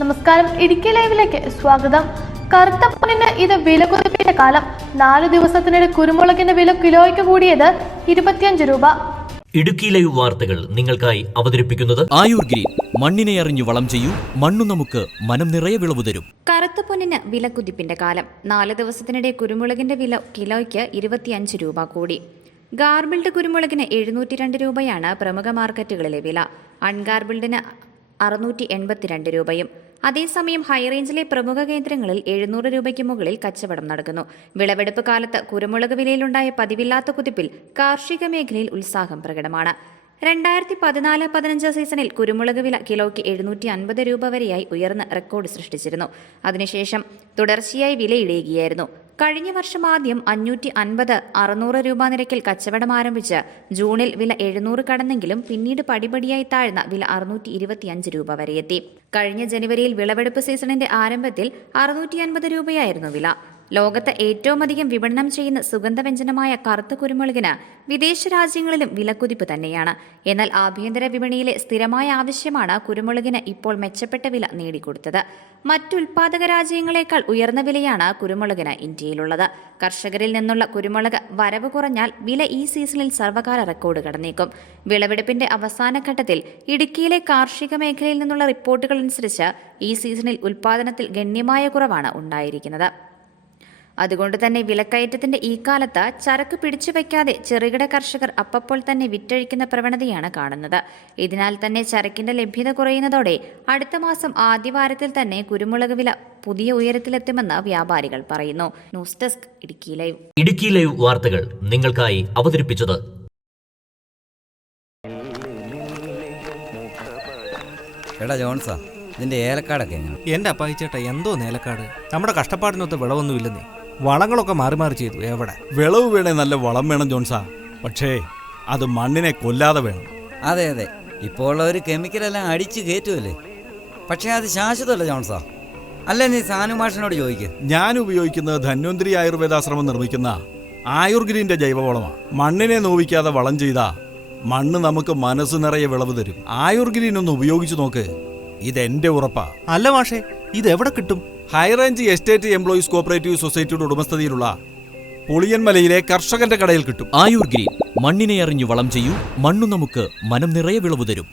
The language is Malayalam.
നമസ്കാരം, ഇടുക്കി ലൈവിലേക്ക് സ്വാഗതം. കറുത്ത പൊന്നിന് ഇത് വിലകുതിപ്പിന്റെ കാലം. 4 ദിവസത്തിനിടെ കുരുമുളകിന്റെ വില കിലോയ്ക്ക് കൂടിയത് 25 രൂപ. ഇടുക്കി ലൈവ് വാർത്തകൾ നിങ്ങൾക്കായി അവതരിപ്പിക്കുന്നത് ആയുർ ഗ്രീൻ. മണ്ണിനെ അറിഞ്ഞു വളം ചെയ്യൂ, മണ്ണു നമുക്ക് മനം നിറയെ വിളവ് തരും. കറുത്ത പൊന്നിന് വിലകുതിപ്പിന്റെ കാലം. 4 ദിവസത്തിനിടെ കുരുമുളകിന്റെ വില കിലോയ്ക്ക് 25 രൂപ കൂടി. ഗാർബിൾഡ് കുരുമുളകിന് 702 രൂപയാണ് പ്രമുഖ മാർക്കറ്റുകളിലെ വില. അൺഗാർബിൾഡിന് 682 രൂപയും. അതേസമയം ഹൈറേഞ്ചിലെ പ്രമുഖ കേന്ദ്രങ്ങളിൽ 700 രൂപയ്ക്ക് മുകളിൽ കച്ചവടം നടക്കുന്നു. വിളവെടുപ്പ് കാലത്ത് കുരുമുളക് വിലയിലുണ്ടായ പതിവില്ലാത്ത കുതിപ്പിൽ കാർഷിക മേഖലയിൽ ഉത്സാഹം പ്രകടമാണ്. 2014-15 സീസണിൽ കുരുമുളക് വില കിലോയ്ക്ക് 750 രൂപ വരെയായി ഉയർന്ന റെക്കോർഡ് സൃഷ്ടിച്ചിരുന്നു. അതിനുശേഷം തുടർച്ചയായി വിലയിടുകയായിരുന്നു. കഴിഞ്ഞ വർഷം ആദ്യം 550-600 രൂപ നിരക്കിൽ കച്ചവടം ആരംഭിച്ച് ജൂണിൽ വില 700 കടന്നെങ്കിലും പിന്നീട് പടിപടിയായി താഴ്ന്ന വില 625 രൂപ വരെയെത്തി. കഴിഞ്ഞ ജനുവരിയിൽ വിളവെടുപ്പ് സീസണിന്റെ ആരംഭത്തിൽ 650 രൂപയായിരുന്നു വില. ലോകത്ത് ഏറ്റവും അധികം വിപണനം ചെയ്യുന്ന സുഗന്ധവ്യഞ്ജനമായ കറുത്ത കുരുമുളകിന് വിദേശ രാജ്യങ്ങളിലും വിലക്കുതിപ്പ് തന്നെയാണ്. എന്നാൽ ആഭ്യന്തര വിപണിയിലെ സ്ഥിരമായ ആവശ്യമാണ് കുരുമുളകിന് ഇപ്പോൾ മെച്ചപ്പെട്ട വില നേടിക്കൊടുത്തത്. മറ്റുൽപാദക രാജ്യങ്ങളെക്കാൾ ഉയർന്ന വിലയാണ് കുരുമുളകിന് ഇന്ത്യയിലുള്ളത്. കർഷകരിൽ നിന്നുള്ള കുരുമുളക് വരവ് കുറഞ്ഞാൽ വില ഈ സീസണിൽ സർവകാല റെക്കോർഡ് കടന്നേക്കും. വിളവെടുപ്പിന്റെ അവസാന ഘട്ടത്തിൽ ഇടുക്കിയിലെ കാർഷിക മേഖലയിൽ നിന്നുള്ള റിപ്പോർട്ടുകൾ അനുസരിച്ച് ഈ സീസണിൽ ഉൽപാദനത്തിൽ ഗണ്യമായ കുറവാണ് ഉണ്ടായിരിക്കുന്നത്. അതുകൊണ്ട് തന്നെ വിലക്കയറ്റത്തിന്റെ ഈ കാലത്ത് ചരക്ക് പിടിച്ചുവെക്കാതെ ചെറുകിട കർഷകർ അപ്പോൾ തന്നെ വിറ്റഴിക്കുന്ന പ്രവണതയാണ് കാണുന്നത്. ഇതിനാൽ തന്നെ ചരക്കിന്റെ ലഭ്യത കുറയുന്നതോടെ അടുത്ത മാസം ആദ്യവാരത്തിൽ തന്നെ കുരുമുളക് വില പുതിയ ഉയരത്തിലെത്തുമെന്ന് വ്യാപാരികൾ പറയുന്നു. News desk Idukki live. Idukki live വാർത്തകൾ നിങ്ങൾക്കായി അവതരിപ്പിച്ചത് എടാ ജോൺസാ, ഇതിന്റെ ഏലക്കാടൊക്കെ എങ്ങനെ? എന്റെ അപ്പായിച്ചേട്ടാ, എന്തോ നേലക്കാട്. നമ്മുടെ കഷ്ടപ്പാടിനൊത്ത് വിളവൊന്നുമില്ലെന്നേ. വളങ്ങളൊക്കെ മാറി മാറി ചെയ്തു. എവിടെ വിളവ് വേണേ നല്ല വളം വേണം ജോൺസാ, പക്ഷേ അത് മണ്ണിനെ കൊല്ലാതെ വേണം. അതെ അതെ, ഇപ്പോൾ ഉള്ളവർ കെമിക്കലെല്ലാം അടിച്ച് കയറ്റുമല്ലേ. പക്ഷേ അത് ശാശ്വതമല്ല ജോൺസാ. അല്ലേ, നീ സാനുമാഷിനോട് ചോദിക്കുക. ഞാൻ ഉപയോഗിക്കുന്നത് ധന്വന്തരി ആയുർവേദാശ്രമം നിർമ്മിക്കുന്ന ആയുർഗ്രീന്റെ ജൈവവളമാണ്. മണ്ണിനെ നോവിക്കാതെ വളം ചെയ്താ മണ്ണ് നമുക്ക് മനസ്സ് നിറയെ വിളവ് തരും. ആയുർഗ്രീൻ ഒന്ന് ഉപയോഗിച്ചു നോക്ക്, ഇതെന്റെ ഉറപ്പാ. അല്ല മാഷേ, ഇതെവിടെ കിട്ടും? ഹൈറേഞ്ച് എസ്റ്റേറ്റ് എംപ്ലോയീസ് കോഓപ്പറേറ്റീവ് സൊസൈറ്റിയുടെ ഉടമസ്ഥതയിലുള്ള പുളിയൻമലയിലെ കർഷകന്റെ കടയിൽ കിട്ടും. ആയുർ ഗ്രീൻ. മണ്ണിനെ അറിഞ്ഞു വളം ചെയ്യൂ, മണ്ണു നമുക്ക് മനം നിറയെ വിളവ് തരും.